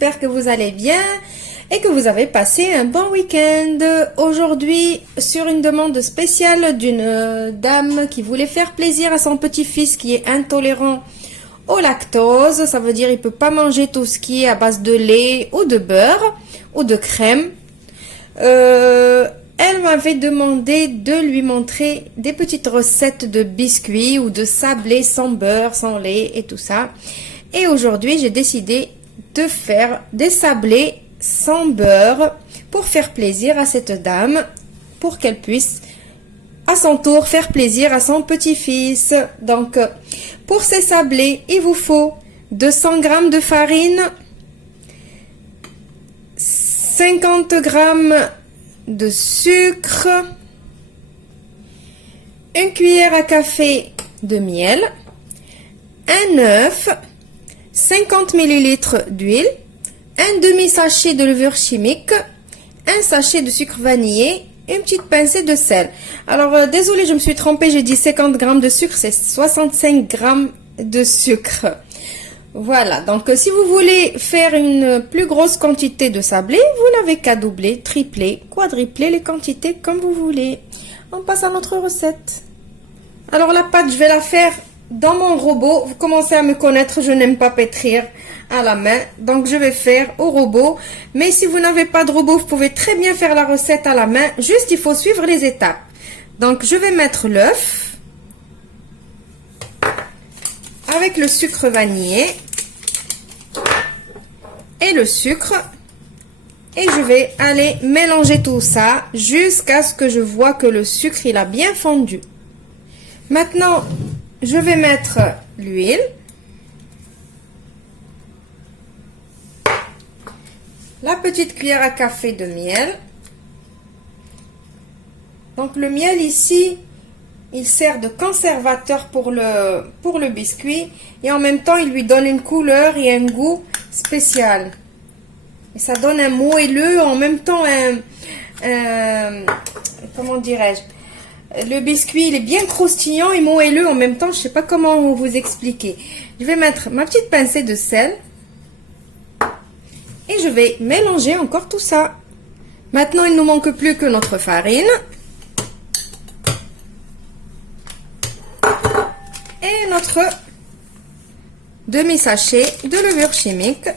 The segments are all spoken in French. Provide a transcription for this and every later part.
j'espère que vous allez bien et que vous avez passé un bon week-end. Aujourd'hui, sur une demande spéciale d'une dame qui voulait faire plaisir à son petit-fils qui est intolérant au lactose, ça veut dire il peut pas manger tout ce qui est à base de lait ou de beurre ou de crème. Elle m'avait demandé de lui montrer des petites recettes de biscuits ou de sablés sans beurre, sans lait et tout ça. Et aujourd'hui, j'ai décidé de faire des sablés sans beurre pour faire plaisir à cette dame, pour qu'elle puisse à son tour faire plaisir à son petit-fils. Donc, pour ces sablés, il vous faut 200 g de farine, 50 g de sucre, une cuillère à café de miel, un œuf, 50 ml d'huile, un demi-sachet de levure chimique, un sachet de sucre vanillé, une petite pincée de sel. Alors, désolée, je me suis trompée, j'ai dit 50 g de sucre, c'est 65 g de sucre. Voilà, donc si vous voulez faire une plus grosse quantité de sablé, vous n'avez qu'à doubler, tripler, quadrupler les quantités comme vous voulez. On passe à notre recette. Alors la pâte, je vais la faire dans mon robot. Vous commencez à me connaître, je n'aime pas pétrir à la main, donc je vais faire au robot. Mais si vous n'avez pas de robot, vous pouvez très bien faire la recette à la main. Juste, il faut suivre les étapes. Donc je vais mettre l'œuf avec le sucre vanillé et le sucre, et je vais aller mélanger tout ça jusqu'à ce que je vois que le sucre il a bien fondu. Maintenant, je vais mettre l'huile, la petite cuillère à café de miel. Donc le miel ici, il sert de conservateur pour le biscuit et en même temps il lui donne une couleur et un goût spécial. Et ça donne un moelleux, en même temps comment dirais-je, le biscuit il est bien croustillant et moelleux en même temps, je sais pas comment vous expliquer. Je vais mettre ma petite pincée de sel et je vais mélanger encore tout ça. Maintenant il ne nous manque plus que notre farine et notre demi-sachet de levure chimique,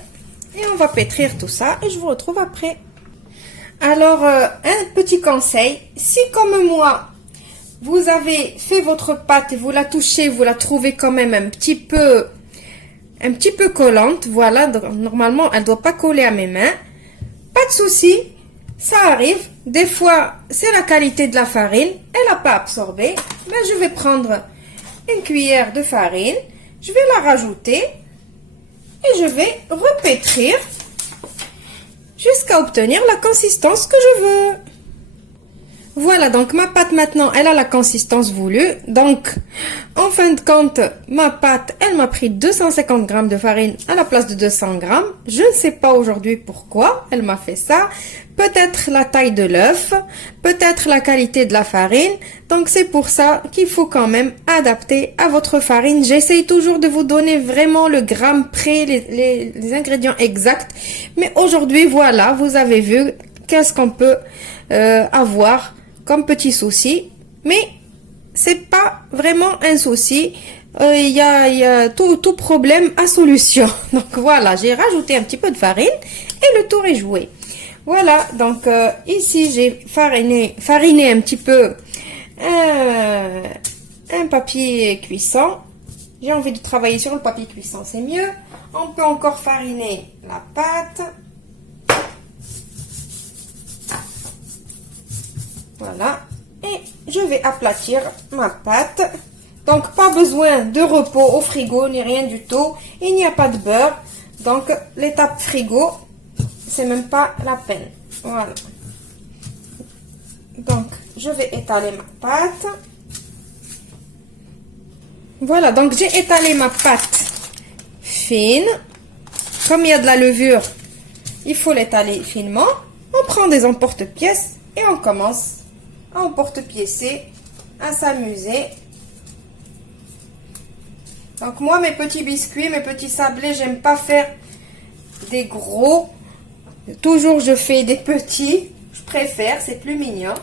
et on va pétrir tout ça et je vous retrouve après. Alors, un petit conseil, si comme moi vous avez fait votre pâte et vous la touchez, vous la trouvez quand même un petit peu collante, voilà, normalement elle doit pas coller à mes mains, pas de souci, ça arrive. Des fois c'est la qualité de la farine, elle n'a pas absorbé, mais je vais prendre une cuillère de farine, je vais la rajouter et je vais repétrir jusqu'à obtenir la consistance que je veux. Voilà, donc ma pâte maintenant, elle a la consistance voulue. Donc, en fin de compte, ma pâte, elle m'a pris 250 g de farine à la place de 200 g. Je ne sais pas aujourd'hui pourquoi elle m'a fait ça. Peut-être la taille de l'œuf, peut-être la qualité de la farine. Donc, c'est pour ça qu'il faut quand même adapter à votre farine. J'essaye toujours de vous donner vraiment le gramme près, les ingrédients exacts. Mais aujourd'hui, voilà, vous avez vu qu'est-ce qu'on peut avoir comme petit souci, mais c'est pas vraiment un souci. Il y a tout problème à solution. Donc voilà, j'ai rajouté un petit peu de farine et le tour est joué. Voilà, donc ici j'ai fariné un petit peu un papier cuisson. J'ai envie de travailler sur le papier cuisson, c'est mieux. On peut encore fariner la pâte. Voilà, et je vais aplatir ma pâte. Donc pas besoin de repos au frigo ni rien du tout. Il n'y a pas de beurre, donc l'étape frigo, c'est même pas la peine. Voilà. Donc je vais étaler ma pâte. Voilà, donc j'ai étalé ma pâte fine. Comme il y a de la levure, il faut l'étaler finement. On prend des emporte-pièces et on commence à emporte-piécer, à s'amuser. Donc moi, mes petits biscuits, mes petits sablés, j'aime pas faire des gros. Toujours je fais des petits. Je préfère, c'est plus mignon.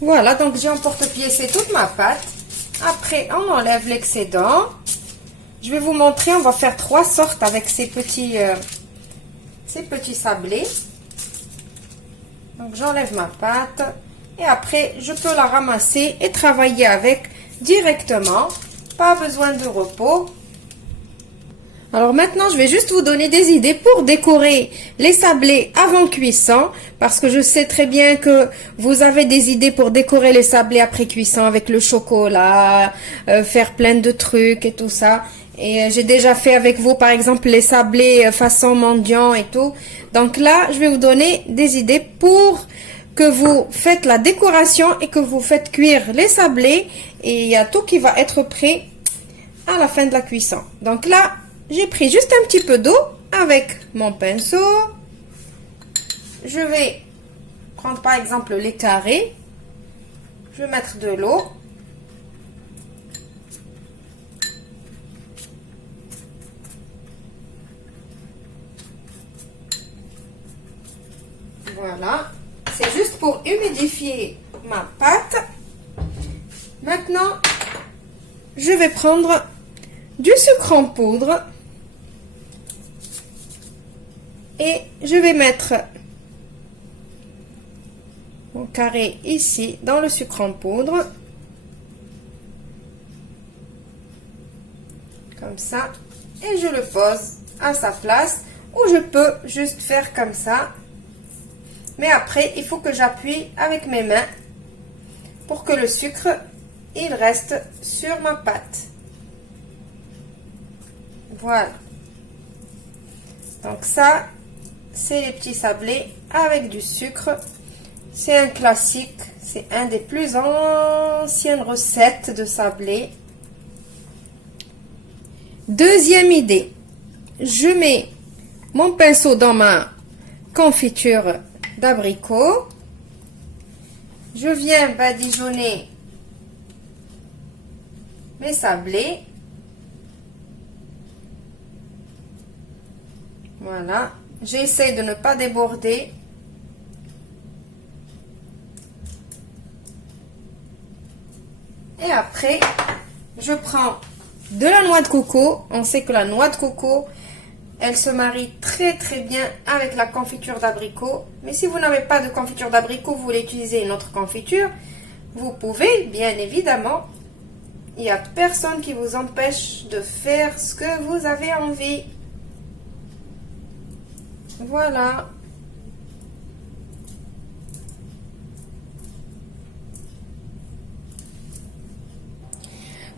Voilà, donc j'ai emporte-pièce toute ma pâte. Après, on enlève l'excédent. Je vais vous montrer, on va faire 3 sortes avec ces petits sablés. Donc j'enlève ma pâte et après je peux la ramasser et travailler avec directement. Pas besoin de repos. Alors maintenant, je vais juste vous donner des idées pour décorer les sablés avant cuisson, parce que je sais très bien que vous avez des idées pour décorer les sablés après cuisson avec le chocolat, faire plein de trucs et tout ça. Et j'ai déjà fait avec vous, par exemple, les sablés façon mendiant et tout. Donc là, je vais vous donner des idées pour que vous faites la décoration et que vous faites cuire les sablés. Et il y a tout qui va être prêt à la fin de la cuisson. Donc là, j'ai pris juste un petit peu d'eau avec mon pinceau. Je vais prendre par exemple les carrés. Je vais mettre de l'eau. Voilà. C'est juste pour humidifier ma pâte. Maintenant, je vais prendre du sucre en poudre. Et je vais mettre mon carré ici dans le sucre en poudre. Comme ça. Et je le pose à sa place. Ou je peux juste faire comme ça. Mais après, il faut que j'appuie avec mes mains pour que le sucre, il reste sur ma pâte. Voilà. Donc ça, c'est les petits sablés avec du sucre. C'est un classique. C'est un des plus anciennes recettes de sablés. Deuxième idée. Je mets mon pinceau dans ma confiture d'abricot. Je viens badigeonner mes sablés. Voilà. J'essaie de ne pas déborder. Et après, je prends de la noix de coco. On sait que la noix de coco, elle se marie très très bien avec la confiture d'abricot. Mais si vous n'avez pas de confiture d'abricot, vous voulez utiliser une autre confiture, vous pouvez, bien évidemment. Il n'y a personne qui vous empêche de faire ce que vous avez envie. Voilà.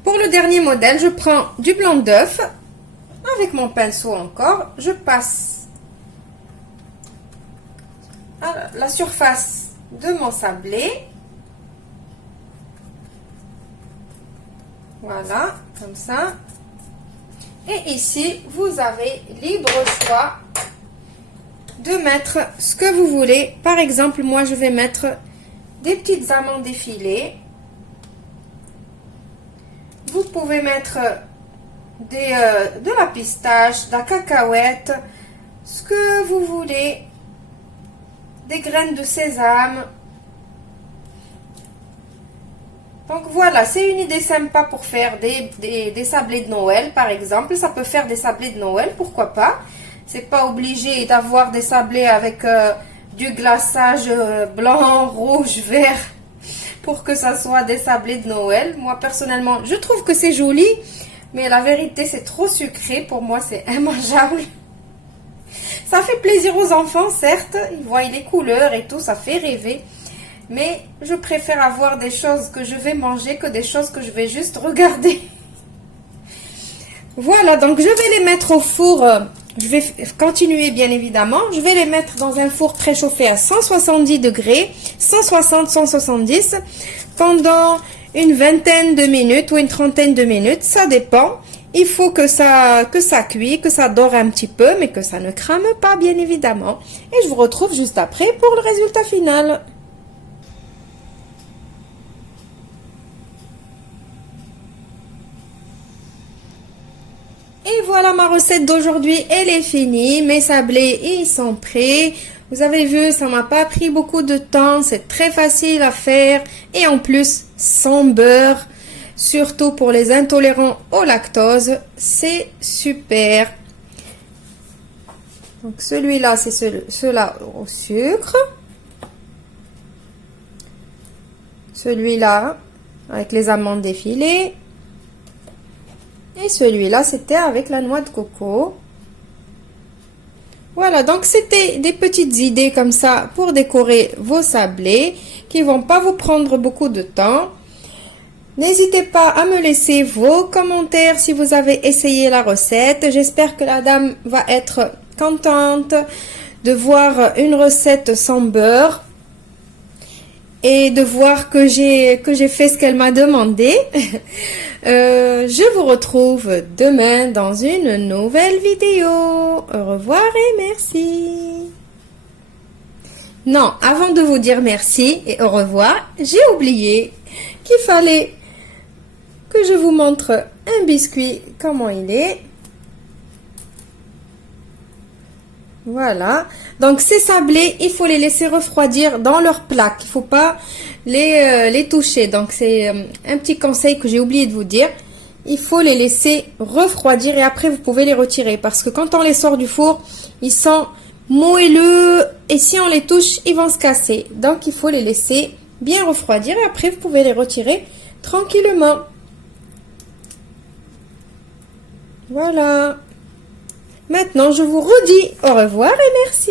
Pour le dernier modèle, je prends du blanc d'œuf. Avec mon pinceau encore, je passe à la surface de mon sablé. Voilà, comme ça. Et ici, vous avez libre choix de mettre ce que vous voulez. Par exemple, moi, je vais mettre des petites amandes effilées. Vous pouvez mettre de la pistache, de la cacahuète, ce que vous voulez, des graines de sésame. Donc voilà, c'est une idée sympa pour faire des sablés de Noël, par exemple. Ça peut faire des sablés de Noël, pourquoi pas. C'est pas obligé d'avoir des sablés avec du glaçage blanc, rouge, vert pour que ça soit des sablés de Noël. Moi, personnellement, je trouve que c'est joli, mais la vérité, c'est trop sucré. Pour moi, c'est immangeable. Ça fait plaisir aux enfants, certes. Ils voient les couleurs et tout, ça fait rêver. Mais je préfère avoir des choses que je vais manger que des choses que je vais juste regarder. Voilà, donc je vais les mettre au four. Je vais continuer bien évidemment. Je vais les mettre dans un four préchauffé à 170 degrés, 160-170 pendant une vingtaine de minutes ou une trentaine de minutes, ça dépend. Il faut que ça cuit, que ça dore un petit peu, mais que ça ne crame pas bien évidemment. Et je vous retrouve juste après pour le résultat final. Et voilà, ma recette d'aujourd'hui, elle est finie. Mes sablés, ils sont prêts. Vous avez vu, ça m'a pas pris beaucoup de temps. C'est très facile à faire. Et en plus, sans beurre. Surtout pour les intolérants au lactose. C'est super. Donc celui-là, c'est ceux-là au sucre. Celui-là, avec les amandes défilées. Et celui-là, c'était avec la noix de coco. Voilà, donc c'était des petites idées comme ça pour décorer vos sablés qui vont pas vous prendre beaucoup de temps. N'hésitez pas à me laisser vos commentaires si vous avez essayé la recette. J'espère que la dame va être contente de voir une recette sans beurre et de voir que j'ai fait ce qu'elle m'a demandé. Je vous retrouve demain dans une nouvelle vidéo. Au revoir et merci. Non, avant de vous dire merci et au revoir, j'ai oublié qu'il fallait que je vous montre un biscuit, comment il est. Voilà. Donc ces sablés, il faut les laisser refroidir dans leur plaque. Il faut pas les toucher. Donc c'est un petit conseil que j'ai oublié de vous dire. Il faut les laisser refroidir et après vous pouvez les retirer. Parce que quand on les sort du four, ils sont moelleux et si on les touche, ils vont se casser. Donc il faut les laisser bien refroidir et après vous pouvez les retirer tranquillement. Voilà. Maintenant, je vous redis au revoir et merci.